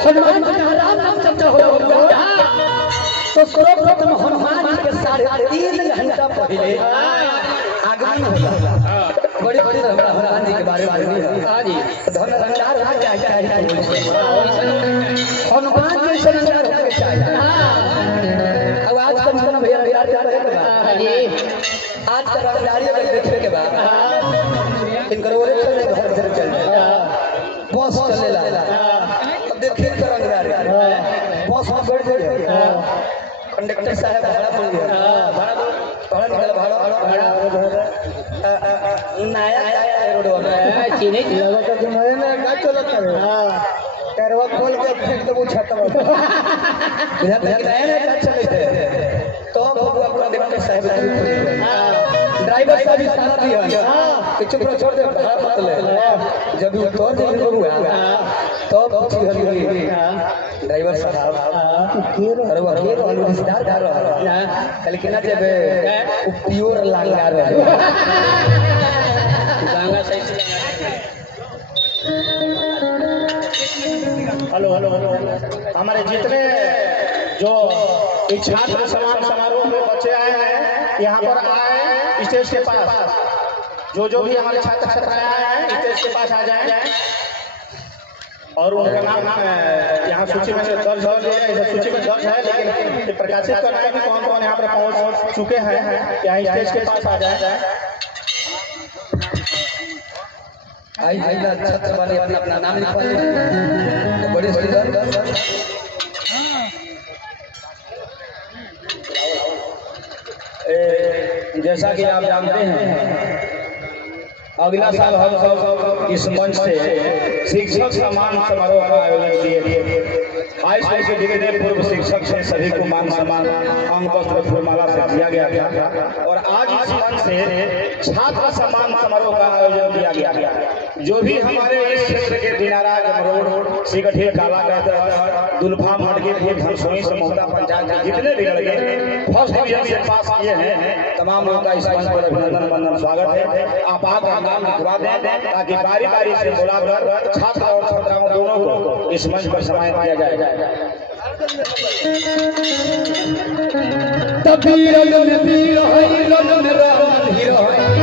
हनुमान जी का राम नाम चर्चा हो तो सर्वप्रथम हनुमान जी के 3.5 घंटा पहले आगमन होला। बड़ी बड़ी हनुमान जी के बारे में हां जी धन रंगार हो क्या चाहिए हनुमान जी से रंगार हो के चाहिए। अब आज कम से कम भैया बिहार जा रहे हैं हां जी आज का रंगारी अगर देखने के बाद इनकर ओरे से घर से चल जाए बस चले ला अब देखिए रंगारी बस में बैठ जाए कंडक्टर साहब भाड़ा बोल दिया भाड़ा निकल भाड़ा नया रोड वाला चीनी लगा तो तुम्हारे ना का चलता है करवा खोल के फिर तो वो छत में इधर तक नया का चलते तो कंडक्टर साहब ड्राइवर साहब इशारा दिया कि चुप रहो छोड़ दे भाड़ा मत ले जब उतर जाएंगे हुआ तो हरी ड्राइवर साहब अरे वो ये वाला रिश्तेदार कर रहा है कल के ना जब प्योर लगा रहा है गांगा सही से हेलो हेलो हमारे जितने जो छात्र सम्मान समारोह में बच्चे आए हैं यहाँ पर आए स्टेज के पास जो भी हमारे छात्र छात्राएं आए हैं स्टेज के पास आ जाए और उनका नाम यहाँ सूची में दर्ज हो गया सूची में दर्ज है लेकिन प्रकाशित करना है कि कौन कौन यहाँ पर पहुँच चुके हैं यहाँ स्टेज के पास आ जाए। आई ना छत्र वाले अपना अपना नाम लिखवा ले बड़ी सुंदर जैसा कि आप जानते हैं अगला साल हम सब इस मंच से शिक्षक सम्मान समारोह का आयोजन किए हाई स्कूल के डिग्री पूर्व शिक्षक से सभी को मान सम्मान अंक वस्त्र फूलमाला से दिया गया था और आज इस मंच से छात्र सम्मान समारोह का आयोजन किया गया। जो भी हमारे इस क्षेत्र के दिनारा जमरोड सिकठी काला दुल्फा मडगे धनसोई समोहता पंचायत के जितने भी लड़के फर्स्ट डिवीजन से पास किए हैं तमाम लोगों का इस मंच पर अभिनंदन वंदन स्वागत है। आप आपका नाम लिखवा दें ताकि बारी बारी से बुलाकर छात्र और छात्राओं दोनों को इस मंच पर सम्मानित किया जाएगा। तबीरन में वीर है लन में राम हीरो है